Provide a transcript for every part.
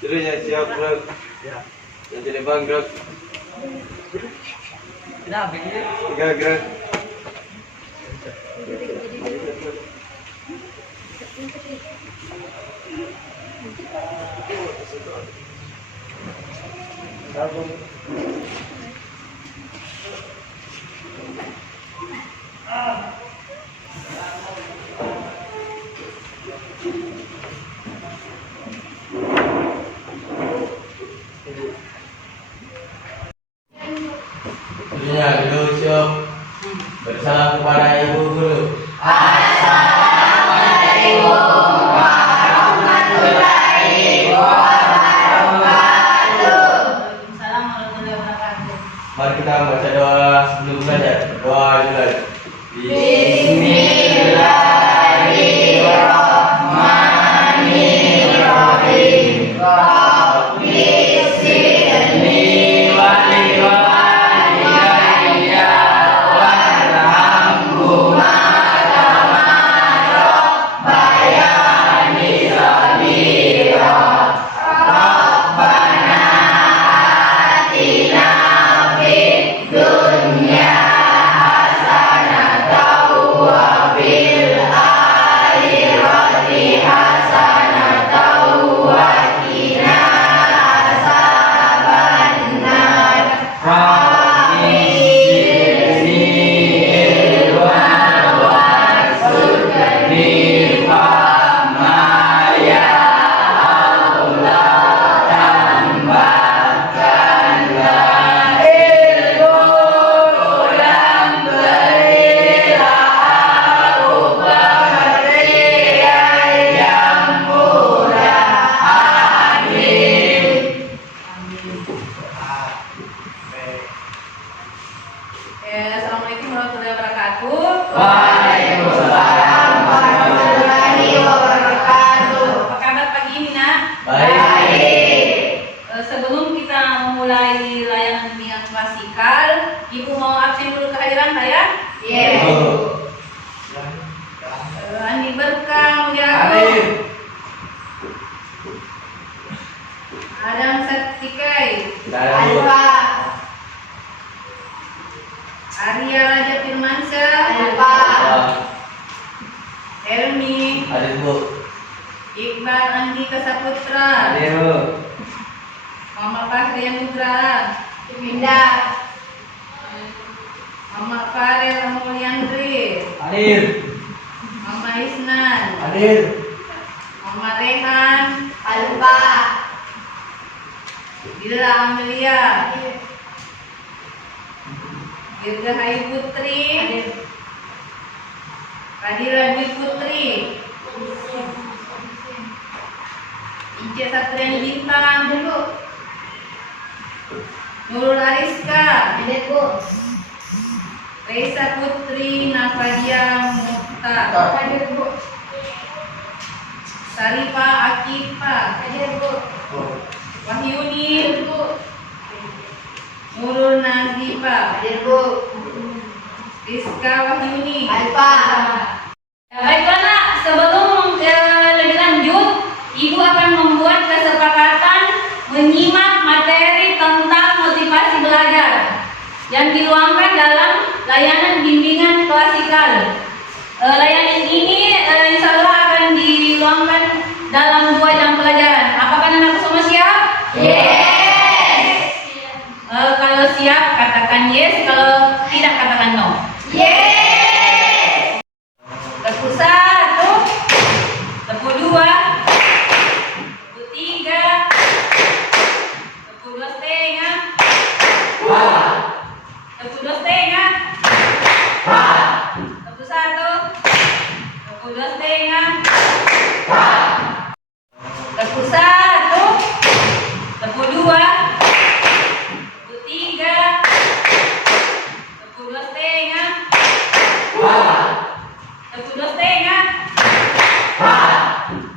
Terus yang siap gerak. Ya. Yang jadi bang gerak. Kenapa ini? Gerak gerak. Dunia dulu siap bersalam kepada ibu guru. Waalaikumsalam warahmatullahi wabarakatuh. Mari kita baca doa sebelum belajar. Doa dimulai. Assalamualaikum warahmatullahi wabarakatuh. Waalaikumsalam warahmatullahi wabarakatuh. Apa kabar pagi ini, Nak? Baik. Sebelum kita memulai layanan bimbingan klasikal, Ibu mau absen dulu kehadiran saya? Yes. Andi Berkah, Mudiaku. Hadir. Adam Sattikai. Hadir. Arya Raja Firmansyah. Helmi. Hadir Bu. Iqbal Andika Saputra. Hadir Bu. Mama Fahriya Nugraha. Mama Farel Mulyandri. Hadir. Mama Isnan. Hadir. Mama Rehan. Dila Amelia. Dirgahayu Putri. Radila Dwi Putri. Ica Satriani Bintang. Nurul Ariska. Reisa Putri Nafadia Muhtar. Sarifa Akifa. Wahyuni. Nurul Nazifa. Rizka Wahyuni. Baiklah Nak, sebelum lebih lanjut, Ibu akan membuat kesepakatan menyimak materi tentang motivasi belajar yang diluangkan dalam layanan bimbingan klasikal. Layanan ini insya Allah akan diluangkan dalam 2 jam pelajaran. Apakah anak semua siap? Yes. Kalau siap katakan yes, kalau tidak katakan no. Yes. Tepuk 1, tepuk 2, tepuk 3, tepuk 2 setengah, tepuk 2 setengah, tepuk 1, tepuk 2 setengah, tepuk 1, tepuk 2, tepuk 3, tepuk 2 setengah, tepuk 2 setengah,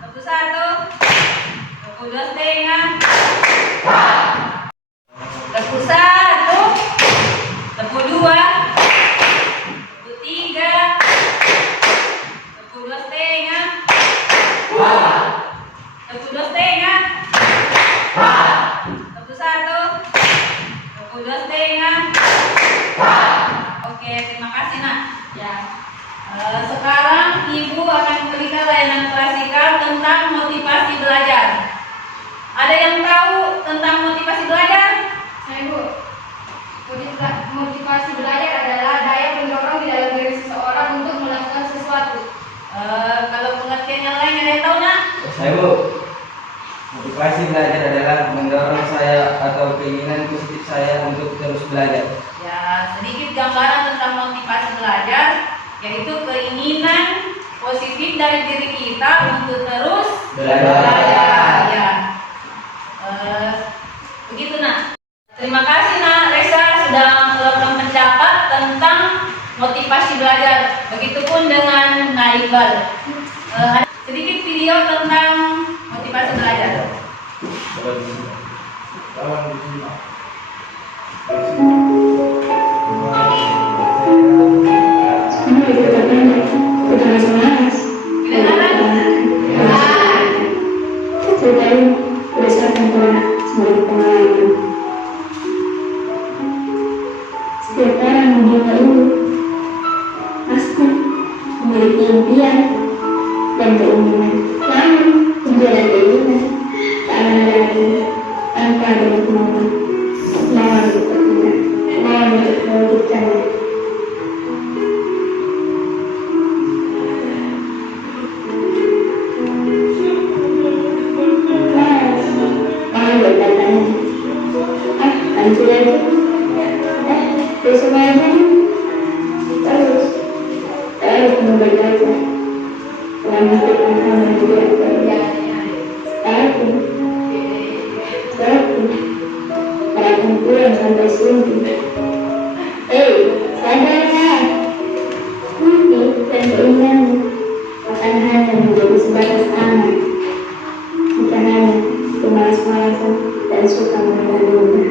tepuk 1, tepuk 2 setengah, tepuk 1, tepuk 2, tepuk 3, tepuk 2 setengah, tepuk 2 setengah, Sudah stay kan? Oke, terima kasih nak. Ya. Sekarang Ibu akan memberikan layanan klasikal tentang motivasi belajar. Ada yang tahu tentang motivasi belajar? Saya Bu, motivasi belajar adalah daya pendorong di dalam diri seseorang untuk melakukan sesuatu. Kalau pengertian yang lain ada yang tahu nak? Saya Bu, motivasi belajar adalah mendorong saya atau keinginan positif saya untuk terus belajar. Ya, sedikit gambaran tentang motivasi belajar, yaitu keinginan positif dari diri kita untuk terus Belajar. Ya. Begitu nak. Terima kasih nak Reza sudah melakukan pendapat tentang motivasi belajar. Begitupun dengan Nak Iqbal. Sedikit video tentang motivasi belajar. Kawan di sini. Kedengaran? Berdasarkan sebagai pengalaman. Setiap orang di dunia ini pasti memiliki impian dan keinginan. Namun, impian dan keinginan tak akan ada lagi tanpa adanya kemauan untuk bertindak, kemauan untuk mewujudkannya. Besok aja terus belajar selama kita juga kerja tapi para kumpulan sampai sini sadarlah mimpi dan keinginan akan hanya menjadi sebatas angan bukan hanya kemalas-malasan dan suka menunda-nunda.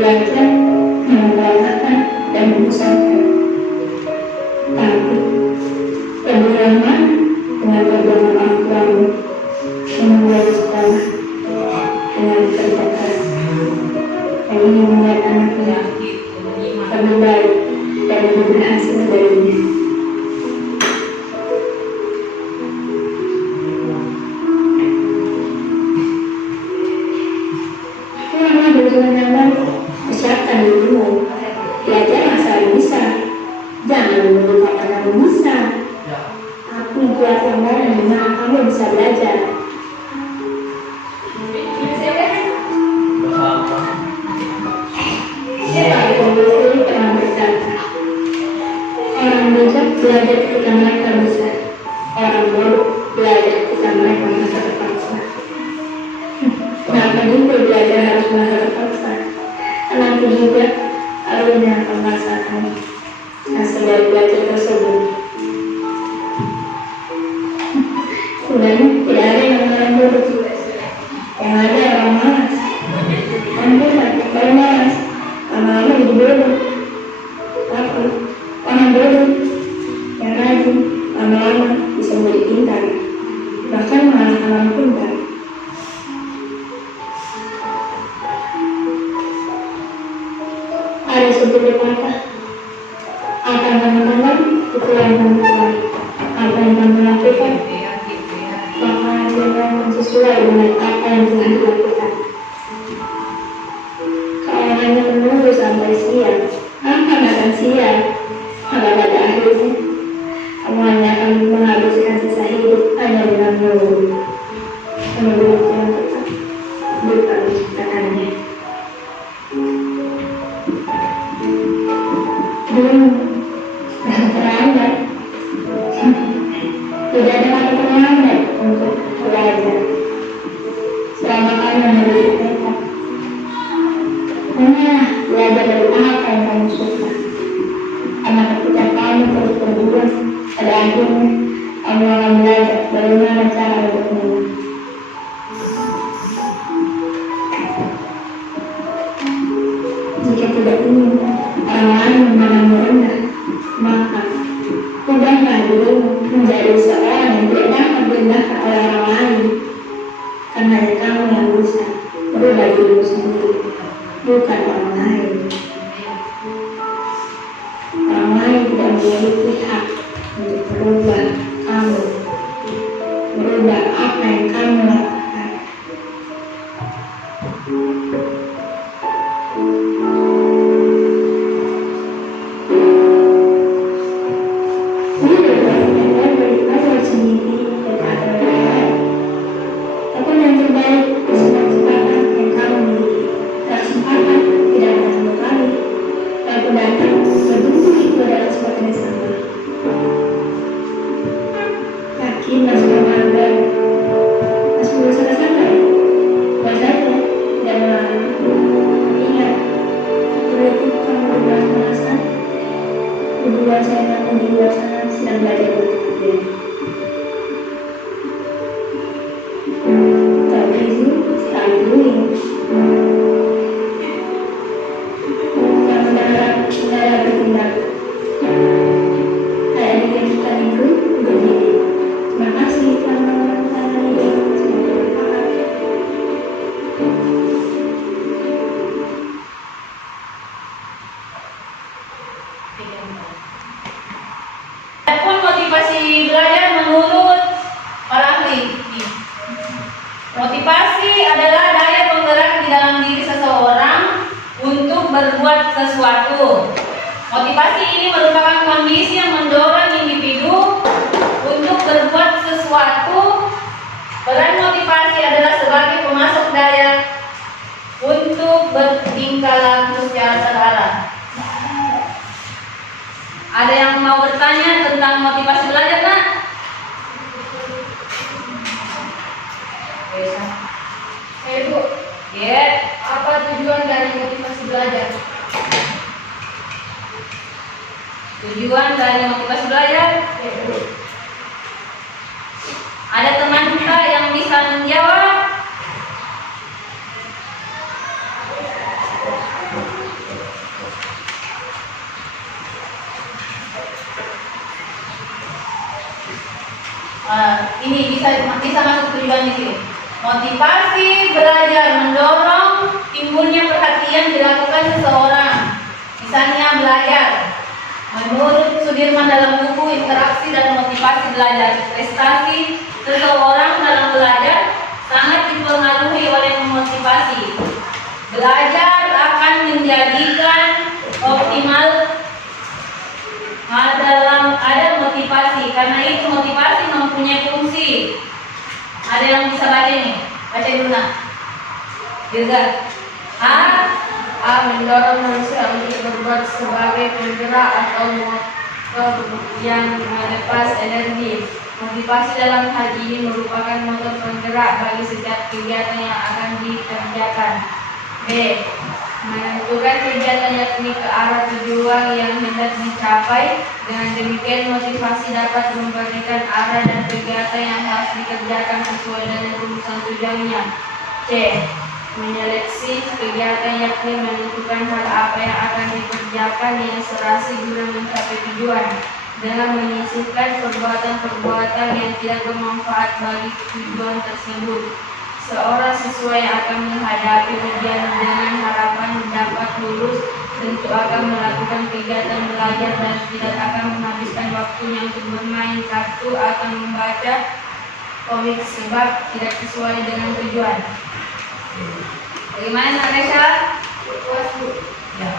Belajar membanggakan dan membesarkan, tapi lebih ramah dengan perjuangan orang tuamu yang memulai sekolah dengan kerja keras yang ingin melihat anaknya lebih baik dan lebih berhasil darinya. Selama berjalan yang baik, persiapkan dirimu. Belajar asal bisa, jangan menunggu kapan kamu bisa, tapi buat yang lain di mana kamu bisa belajar. Pak Jokowi pernah berkata, orang bijak belajar ketika mereka besar, orang bodoh belajar ketika mereka merasa terpaksa. Kenapa juga belajar harus merasa terpaksa? Nanti juga alurnya akan merasakan hasil dari belajar tersebut. Sebenarnya tidak ada yang orang bodoh, yang ada orang malas. Kalau malas, lama-lama jadi bodoh. Tapi orang bodoh yang rajin lama-lama bisa menjadi pintar, bahkan malah orang pintar. Ada sebuah pepatah, apa yang kamu tanam, itu yang kamu tuai. Apa yang kamu lakukan, maka hasilnya akan sesuai dengan apa yang telah dilakukan. Kalau hanya menunggu sampai siang, akan siang. Maka pada akhirnya, kamu hanya akan menghabiskan sisa hidup hanya dengan menunggu. Menunggu yang tetap, bukan menciptakannya. Terlambat. Tidak ada kata terlambat untuk belajar. Selama kamu memiliki tekad, belajar dari apa yang kamu suka. Karena ketika kamu terus berjuang, pada akhirnya kamu akan belajar bagaimana cara untuk menang. tidak ingin orang lain memandangmu rendah, maka ubahlah dirimu menjadi seorang yang tidak dapat direndahkan oleh orang lain. Karena hanya kamu yang bisa merubah dirimu sendiri, bukan orang lain. Orang lain tidak memiliki hak untuk merubah kamu, merubah apa yang kamu lakukan. Ini berbeda daripada sendiri daripada orang lain. Apa yang terbaik di kesempatan yang kamu miliki. Kesempatan tidak datang satu kali. Walaupun datang, tentu itu adalah kesempatan yang sama. Yakin masih berharga, masih berusaha santai. Buat saja, tidak melarang. Ingat, berarti kamu berdua merasa berdua saya dan di luar sana sedang belajar bekerja. Tapi itu selalu dulu. Yang mendarat bertindak. Ada dikentukan itu untuk diri. Terima kasih telah menonton ini. Semoga bermanfaat. Adapun motivasi belajar menurut para ahli. Motivasi adalah daya penggerak di dalam diri seseorang untuk berbuat sesuatu. Motivasi ini merupakan kondisi yang mendorong individu untuk berbuat sesuatu. Peran motivasi adalah sebagai pemasok daya untuk bertingkah laku secara terarah. Ada yang mau bertanya tentang motivasi belajar, Nak? Bu, Ya. apa tujuan dari motivasi belajar? Tujuan dari motivasi belajar? Ada teman kita yang bisa menjawab? Ini bisa masuk tujuan di sini. Motivasi belajar mendorong timbulnya perhatian dilakukan seseorang. Misalnya belajar. Menurut Sudirman dalam buku Interaksi dan Motivasi Belajar, prestasi seseorang dalam belajar sangat dipengaruhi oleh motivasi. Belajar akan menjadikan optimal dalam ada motivasi, karena itu motivasi mempunyai fungsi. Ada yang bisa baca ini? Baca dulu, Nak. Juga A. Mendorong manusia untuk berbuat sebagai penggerak atau motor yang melepas energi. Motivasi dalam hal ini merupakan motor penggerak bagi setiap kegiatan yang akan dikerjakan. B. Menentukan kegiatan yakni ke arah tujuan yang hendak dicapai. Dengan demikian motivasi dapat memberikan arah dan kegiatan yang harus dikerjakan sesuai dengan rumusan tujuannya. C. Menyeleksi kegiatan yakni menentukan hal apa yang akan dikerjakan yang serasi guna mencapai tujuan, dengan menyisihkan perbuatan-perbuatan yang tidak bermanfaat bagi tujuan tersebut. Seorang siswa yang akan menghadapi ujian dengan harapan dapat lulus tentu akan melakukan kegiatan belajar dan tidak akan menghabiskan waktunya untuk bermain kartu atau membaca komik sebab tidak sesuai dengan tujuan. bagaimana, Naresha? Ya.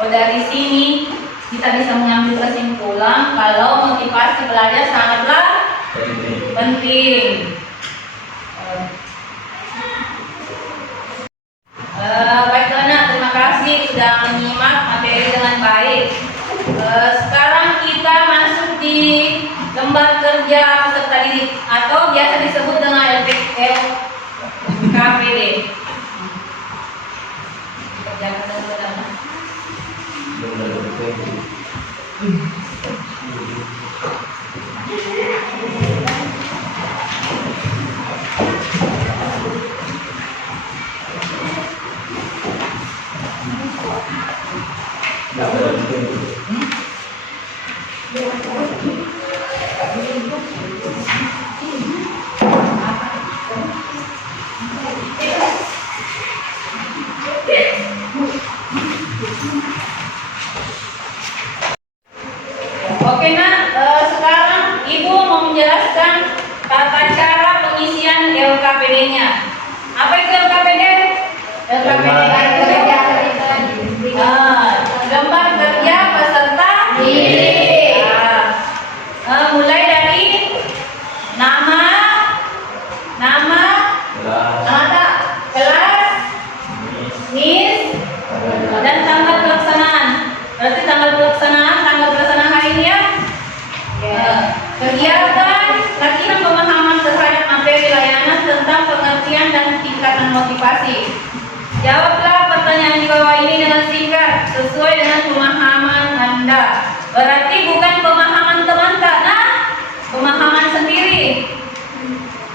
Oh, dari sini kita bisa mengambil kesimpulan kalau motivasi belajar sangatlah penting. Baiklah, Nak, terima kasih sudah menyimak materi dengan baik. Sekarang kita masuk di lembar kerja peserta didik atau biasa disebut dengan LKPD. Kerjakan dulu, Nak. LKPD-nya. Apa itu LKPD? Gambar kerja peserta didik. Mulai dari nama, Jelas. kelas, miss, dan tanggal pelaksanaan. Berarti tanggal pelaksanaan hari ini ya. Kegiatan latihan pemahaman terhadap materi layanan tentang pengertian dan tingkatan motivasi. Jawablah pertanyaan di bawah ini dengan singkat sesuai dengan pemahaman Anda. Berarti bukan pemahaman teman tak, nah, pemahaman sendiri.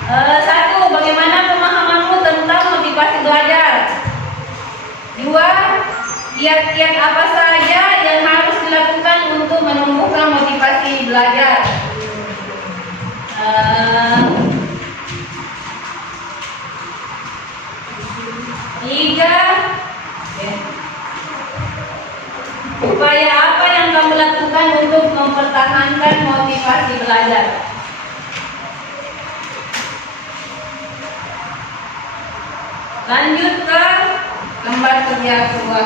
1. Bagaimana pemahamanmu tentang motivasi belajar? 2. Kiat-kiat apa saja yang harus dilakukan untuk menumbuhkan motivasi belajar? 3. Upaya apa yang kamu lakukan untuk mempertahankan motivasi belajar? Lanjut ke gambar kerja kedua.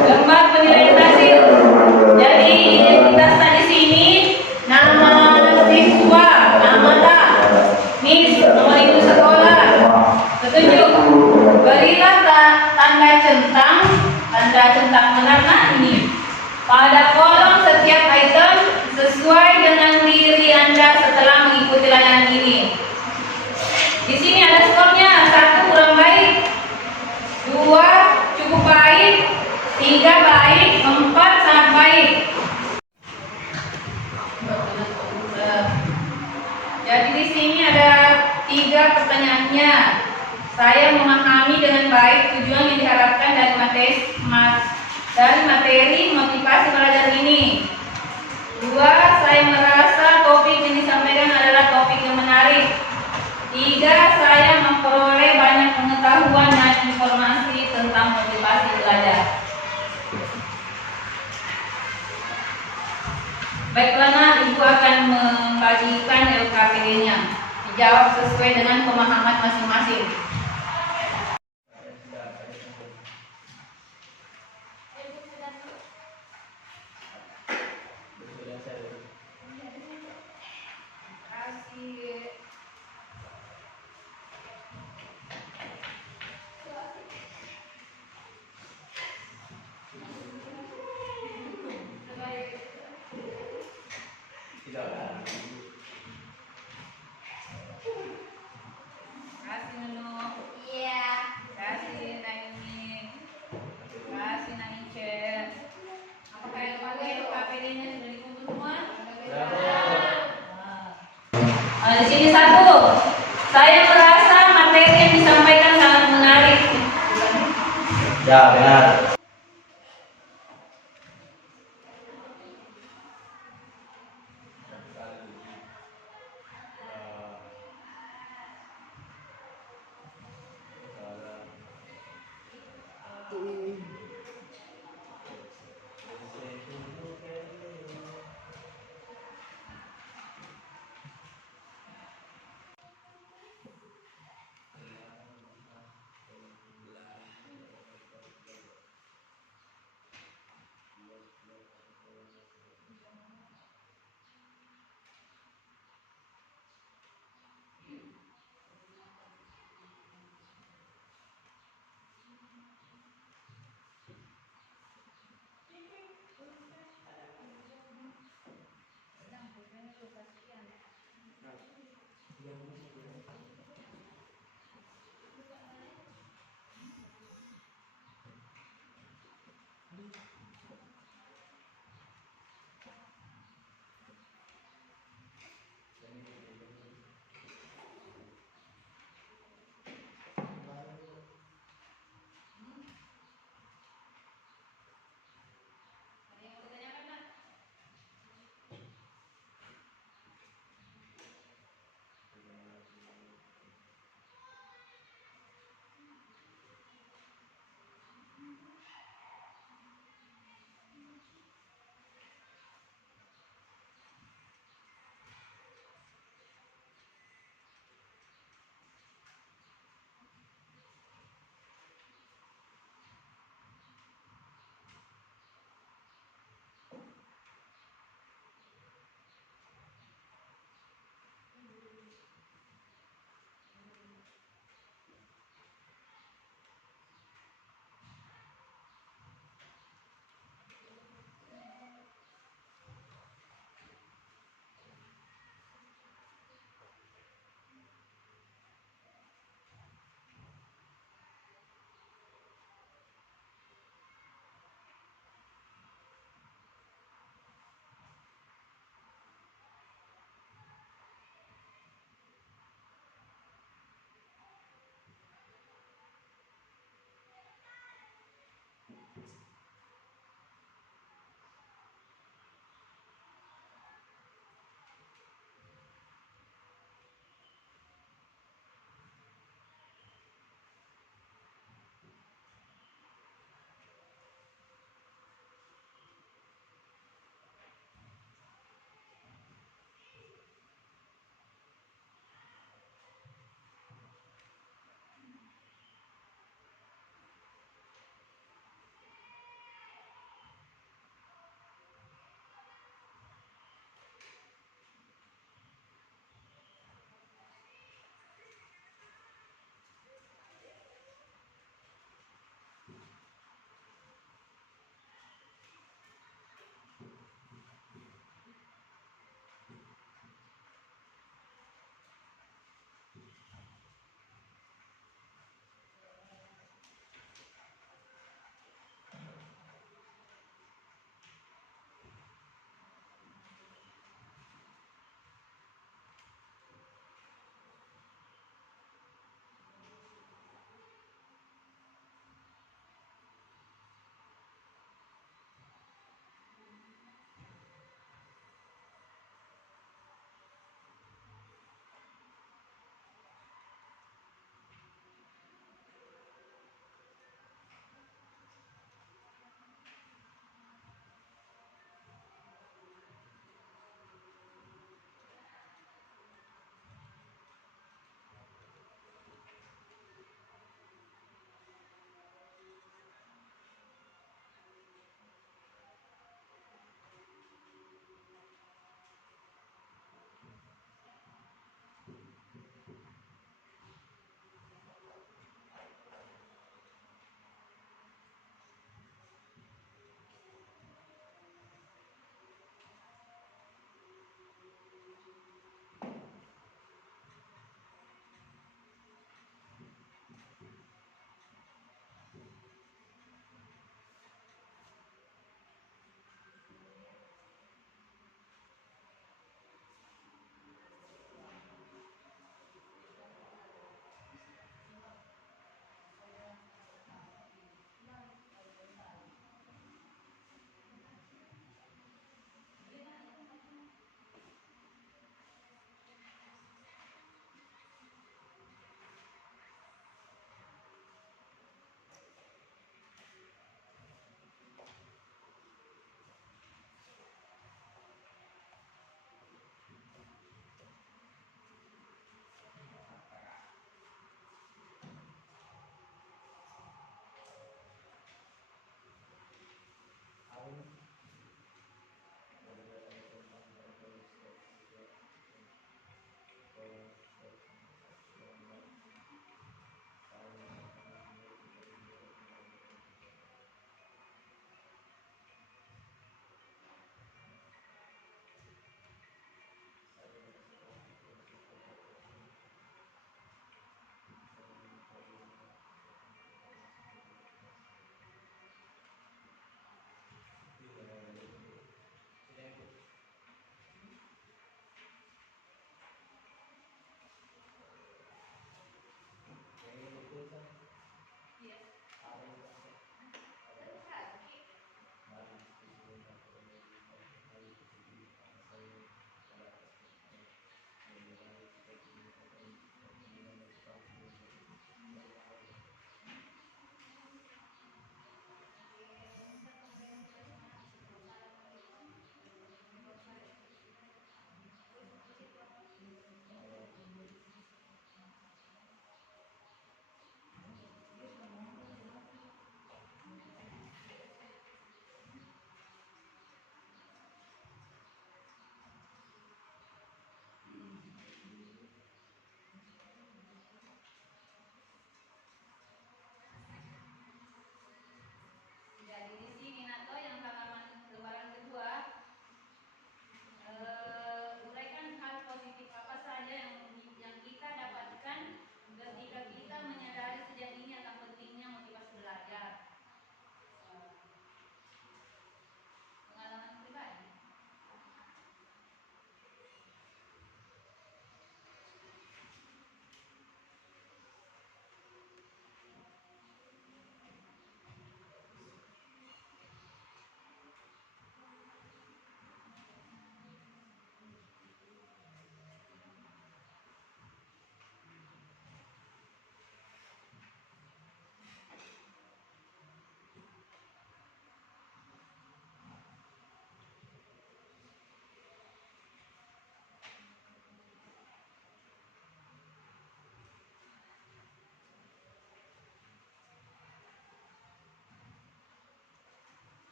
Gambar penilaian hasil. Jadi identitasnya di sini nama siswa, nama tak, miss, nomor induk sekolah. Ketujuh, berilah tanda centang mengenai ini pada kolom setiap item sesuai dengan diri Anda setelah mengikuti layanan ini. Di sini ada skornya: 1 kurang baik, 2 cukup baik, 3 baik, 4 sangat baik. Jadi di sini ada 3 pertanyaannya. Saya memahami dengan baik tujuan yang diharapkan dari materi motivasi belajar ini. 2. Saya merasa topik yang disampaikan adalah topik yang menarik. 3. Saya memperoleh banyak pengetahuan dan informasi tentang motivasi belajar. Baiklah, nah, Ibu akan membagikan LKPD-nya. Dijawab sesuai dengan pemahaman masing-masing. Kasih Nunu. Iya. Kasih Naini. Kasih Naice. Apakah LKPD-nya sudah dikumpul semua? Di sini 1. Saya merasa materi yang disampaikan sangat menarik. Ya, benar.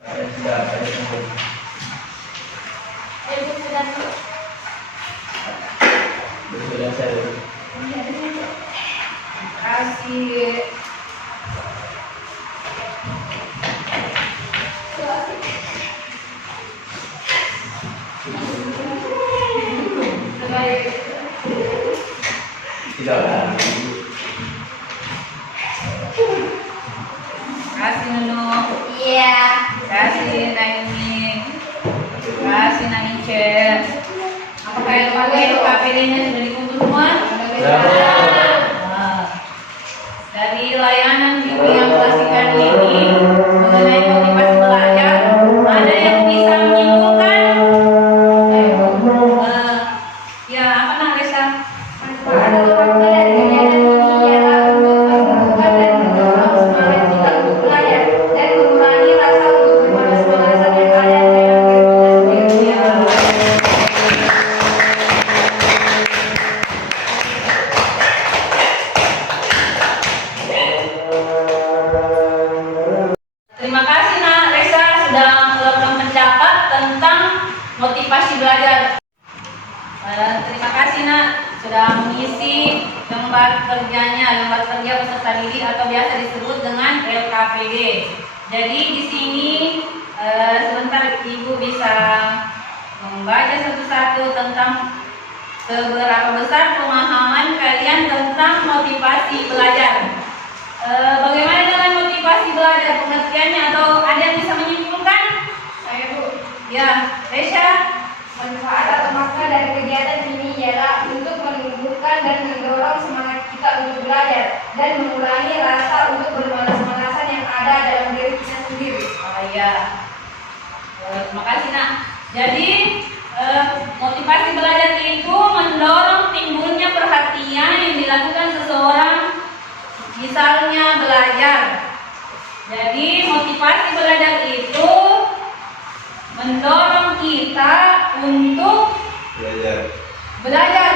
Sudah ada semua. Sudah saya. Kasih. Tidak ada. Kasih Nunu. Iya. Kasih Naini. Kasih Nanice. Apakah yang pakai KPD-nya sudah dikumpul semua? Nah, dari layanan ibu yang klasikan ini mengenai motivasi belajar, ada yang bisa menyimpulkan? Ya, apa nah Resa? Manfaat atau makna dari kegiatan ini ialah untuk menumbuhkan dan mendorong semangat kita untuk belajar dan mengurangi rasa untuk bermalas-malasan yang ada dalam diri kita sendiri. Terima kasih Nak Resa sudah melakukan pencatat tentang motivasi belajar. Terima kasih Nak sudah mengisi lembar kerja peserta didik atau biasa disebut dengan LKPD. Jadi di sini sebentar Ibu bisa membaca satu-satu tentang seberapa besar pemahaman kalian tentang motivasi belajar. Bagaimana dengan motivasi belajar, pengertiannya atau ada yang bisa menyimpulkan? Saya Bu, Ya, Resha. manfaat atau makna dari kegiatan ini ialah untuk menumbuhkan dan mendorong semangat kita untuk belajar dan mengurangi rasa untuk bermalas-malasan yang ada dalam diri kita sendiri. Oh iya. Terima kasih Nak. Jadi motivasi belajar itu mendorong timbulnya perhatian yang dilakukan seseorang, misalnya belajar. Jadi motivasi belajar itu mendorong kita untuk belajar.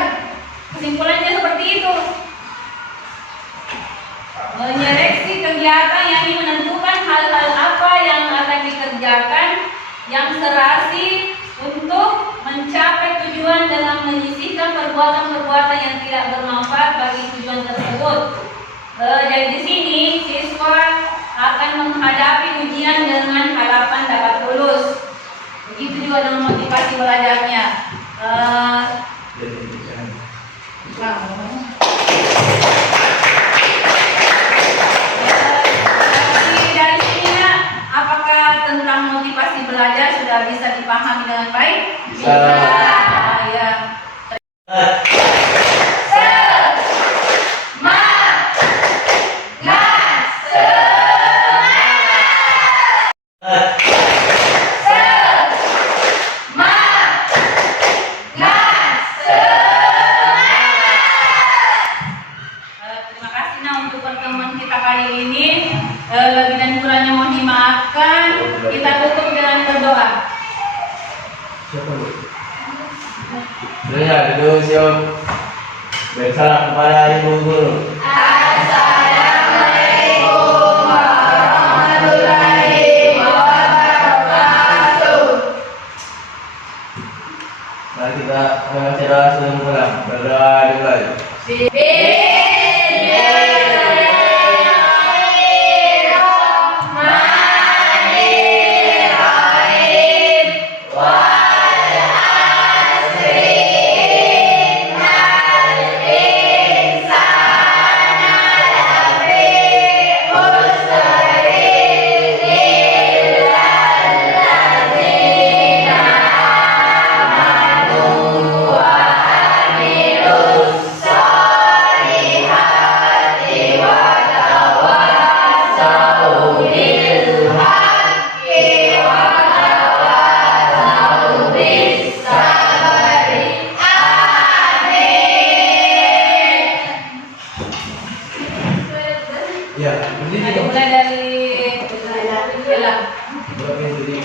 Kesimpulannya seperti itu. Menyeleksi kegiatan yang menentukan hal-hal apa yang akan dikerjakan yang serasi untuk mencapai tujuan dengan menyisihkan perbuatan-perbuatan yang tidak bermanfaat bagi tujuan tersebut. Jadi di sini siswa akan menghadapi ujian dengan harapan dapat lulus. Begitu juga dengan motivasi belajarnya. Dari sini apakah tentang motivasi belajar sudah bisa dipahami dengan baik? Bisa. Ya. Terima kasih Nah untuk pertemuan kita kali ini. Lebih dan kurangnya mohon dimaafkan. Kita tutup dengan berdoa. Sudah duduk siap. Bersalam kepada ibu guru. Assalamualaikum warahmatullahi wabarakatuh. Mari kita membaca doa sebelum pulang. Berdoa dimulai. Ya, berdiri dong. Mulai dari Berapa yang berdiri?